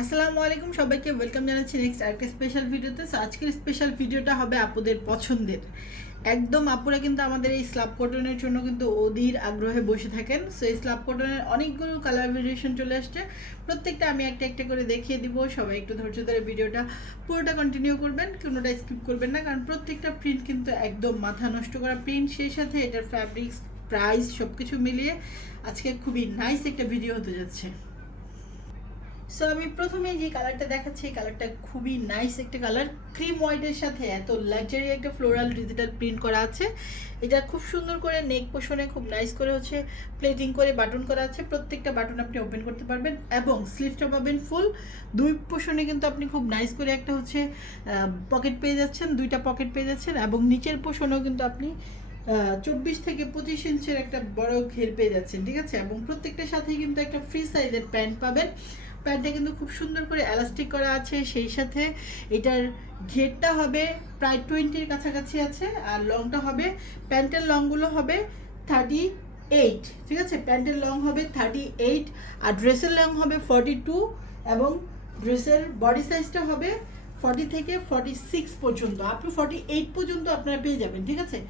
আসসালামু আলাইকুম, সবাইকে ওয়েলকাম জানাচ্ছি নেক্সট আরেকটা স্পেশাল ভিডিওতে। সো আজকের স্পেশাল ভিডিওটা হবে আপুদের পছন্দের। একদম আপুরা কিন্তু আমাদের এই স্ল্যাব কটনের জন্য কিন্তু অধীর আগ্রহে বসে থাকেন। সো এই স্ল্যাব কটনের অনেকগুলো কালার ভেরিয়েশন চলে আসছে, প্রত্যেকটা আমি একটা একটা করে দেখিয়ে দিব। সবাই একটু ধৈর্য ধরে ভিডিওটা পুরোটা কন্টিনিউ করবেন, কোনোটা স্কিপ করবেন না, কারণ প্রত্যেকটা প্রিন্ট কিন্তু একদম মাথা নষ্ট করা প্রিন্ট, সেই সাথে এটার ফ্যাব্রিক্স, প্রাইস সব কিছু মিলিয়ে আজকে খুবই নাইস একটা ভিডিও হতে যাচ্ছে। সো আমি প্রথমেই যে কালারটা দেখাচ্ছি, এই কালারটা খুবই নাইস একটা কালার, ক্রিম হোয়াইটের সাথে এত লাক্সারি একটা ফ্লোরাল ডিজিটাল প্রিন্ট করা আছে। এটা খুব সুন্দর করে নেক পোর্শনে খুব নাইস করে হচ্ছে প্লেটিং করে বাটন করা আছে। প্রত্যেকটা বাটন আপনি ওপেন করতে পারবেন এবং স্লিভটা পাবেন ফুল। দুই পোর্শনে কিন্তু আপনি খুব নাইস করে একটা হচ্ছে পকেট পেয়ে যাচ্ছেন, দুইটা পকেট পেয়ে যাচ্ছেন, এবং নিচের পোর্শনেও কিন্তু আপনি 24 থেকে 25 ইঞ্চের একটা বড় ঘের পেয়ে যাচ্ছেন, ঠিক আছে। এবং প্রত্যেকটার সাথেই কিন্তু একটা ফ্রি সাইজের প্যান্ট পাবেন। প্যান্টটা কিন্তু খুব সুন্দর করে এলাস্টিক করা আছে, সেই সাথে এটার ঘেরটা হবে প্রায় 20-এর কাছাকাছি আছে, আর লংটা হবে, প্যান্টের লংগুলো হবে 38, ঠিক আছে। প্যান্টের লং হবে 38 আর ড্রেসের লং হবে 42, এবং ড্রেসের বডি সাইজটা হবে 40 থেকে 46 পর্যন্ত, আপ টু 48 পর্যন্ত আপনারা পেয়ে যাবেন, ঠিক আছে।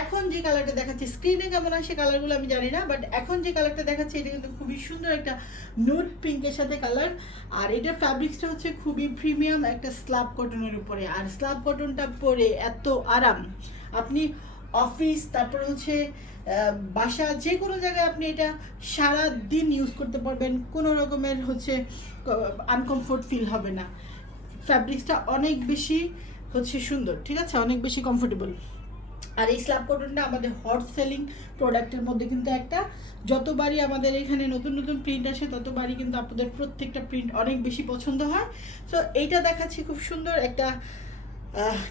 এখন যে কালারটা দেখাচ্ছি, স্ক্রিনে কেমন আসে কালারগুলো আমি জানি না, বাট এখন যে কালারটা দেখাচ্ছি এটা কিন্তু খুবই সুন্দর একটা নুড পিঙ্কের সাথে কালার। আর এটার ফ্যাব্রিক্সটা হচ্ছে খুবই প্রিমিয়াম একটা স্ল্যাব কটনের উপরে, আর স্ল্যাব কটনটা পরে এত আরাম, আপনি অফিস, তারপরে হচ্ছে বাসা, যে কোনো জায়গায় আপনি এটা সারা দিন ইউজ করতে পারবেন, কোনো রকমের হচ্ছে আনকমফোর্ট ফিল হবে না। ফ্যাব্রিক্সটা অনেক বেশি হচ্ছে সুন্দর, ঠিক আছে, অনেক বেশি কমফোর্টেবল। আর এই স্ল্যাব কটনটা আমাদের হট সেলিং প্রোডাক্টের মধ্যে কিন্তু একটা, যতবারই আমাদের এখানে নতুন নতুন প্রিন্ট আসে ততবারই কিন্তু আপনাদের প্রত্যেকটা প্রিন্ট অনেক বেশি পছন্দ হয়। সো এইটা দেখাচ্ছি খুব সুন্দর একটা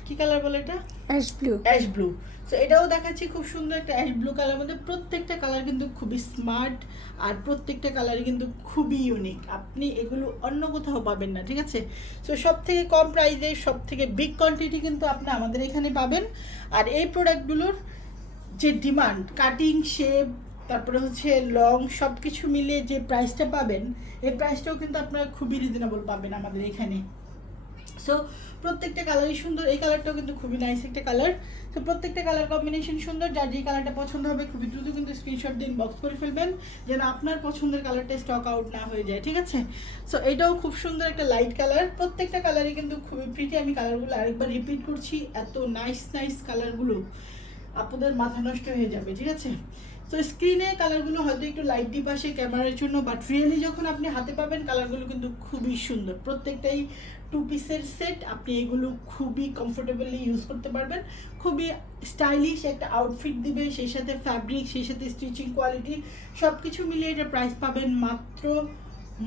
কি কালার বলে এটা, অ্যাশ ব্লু। সো এটাও দেখাচ্ছি খুব সুন্দর একটা অ্যাশ ব্লু কালার মধ্যে। প্রত্যেকটা কালার কিন্তু খুবই স্মার্ট, আর প্রত্যেকটা কালারই কিন্তু খুবই ইউনিক, আপনি এগুলো অন্য কোথাও পাবেন না, ঠিক আছে। সো সব থেকে কম প্রাইসে সব থেকে বিগ কোয়ান্টিটি কিন্তু আপনি আমাদের এখানে পাবেন। আর এই প্রোডাক্টগুলোর যে ডিমান্ড, কাটিং, শেপ, তারপরে হচ্ছে লং, সব কিছু মিলিয়ে যে প্রাইসটা পাবেন, এই প্রাইসটাও কিন্তু আপনারা খুবই রিজনেবল পাবেন আমাদের এখানে। সো প্রত্যেকটা কালারই সুন্দর, এই কালারটাও কিন্তু খুবই নাইস একটা কালার। সো প্রত্যেকটা কালার কম্বিনেশন সুন্দর, যার যে কালারটা পছন্দ হবে খুবই দ্রুত কিন্তু স্ক্রিনশট দিন, বক্স করে ফেলবেন, যেন আপনার পছন্দের কালারটা স্টক আউট না হয়ে যায়, ঠিক আছে। সো এটাও খুব সুন্দর একটা লাইট কালার, প্রত্যেকটা কালারই কিন্তু খুবই প্রিটি। আমি কালারগুলো আরেকবার রিপিট করছি, এত নাইস নাইস কালারগুলো আপনাদের মাথা নষ্ট হয়ে যাবে, ঠিক আছে। তো স্ক্রিনে কালারগুলো হয়তো একটু লাইট ডিপ আসে ক্যামেরার জন্য, বাট রিয়েলি যখন আপনি হাতে পাবেন কালারগুলো কিন্তু খুবই সুন্দর। প্রত্যেকটাই 2 পিসের সেট, আপনি এগুলো খুবই কমফোর্টেবলি ইউজ করতে পারবেন, খুবই স্টাইলিশ একটা আউটফিট দিবে, সেই সাথে ফ্যাব্রিক, সেই সাথে স্টিচিং কোয়ালিটি, সব কিছু মিলিয়ে এটা প্রাইস পাবেন মাত্র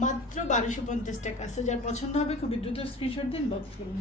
1250 টাকা। সো যার পছন্দ হবে খুবই দ্রুত স্ক্রিনশট দিন, বক্স করুন।